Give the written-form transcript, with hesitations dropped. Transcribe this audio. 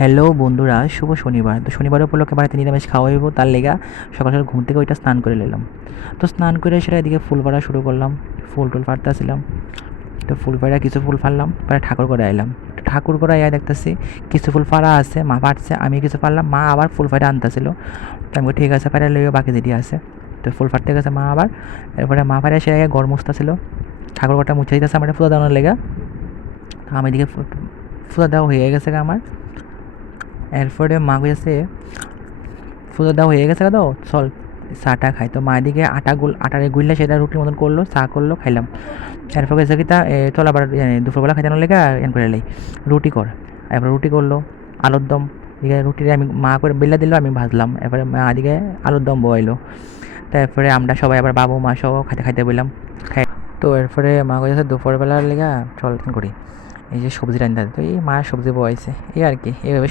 Hello বন্ধুরা, শুভ শনিবার। তো শনিবার উপলক্ষে বাড়িতে নিরামিষ খাওয়া হইব, তার লেগা সকাল সকাল ঘুম থেকে ওইটা স্নান করে নিলাম। তো স্নান করে সেটা এদিকে ফুল পাড়া শুরু করলাম। ফুল টুল পাড়তেছিলাম। তো ফুল পাড়া কিছু ফুল ফাড়লাম, পরে ঠাকুর করে আইলাম। তো ঠাকুর করে আইয়া দেখতেছি কিছু ফুল ফাড়া আছে, মা পাড়ছে, আমি কিছু পারলাম, মা আবার ফুল ফাড়া আনতেছিল। তো আমি বলি, ঠিক আছে পাড়া লইও, বাকি যেটি আছে। তো ফুল ফাড়তে গেছে মা আবার। এরপরে মা পাড়া সে ঘর মুছতেছিল, ঠাকুর ঘরটা মুছে দিতেছে আমার ফুল দেওয়ানোর লেগা। তো আমি এদিকে ফুল দেওয়া হয়ে গেছে আমার। এরপরে মা কইছে ফুটো দেওয়া হয়ে গেছে তো চল চাটা খাই। তো মা এদিকে আটারে গুললে সেটা রুটির মতন করলো, চা করলো, খাইলাম। এরপর গেছে কি তা চল আবার দুপুরবেলা খাইতে লেগে এন করে লাই রুটি কর। এরপর রুটি করলো, আলুর দম। এদিকে রুটিরে আমি মা করে বেলা দিল, আমি ভাজলাম। এরপরে মা এদিকে আলুর দম বইলো। তারপরে আমরা সবাই আবার বাবু মা সব খাইতে খাইতে বললাম খাই। তো এরপরে মা কইছে দুপুরবেলার লেগা চল করি এই যে সবজি রান্না। তো এই মা সবজি বয়াইছে, এই আর কি, এইভাবে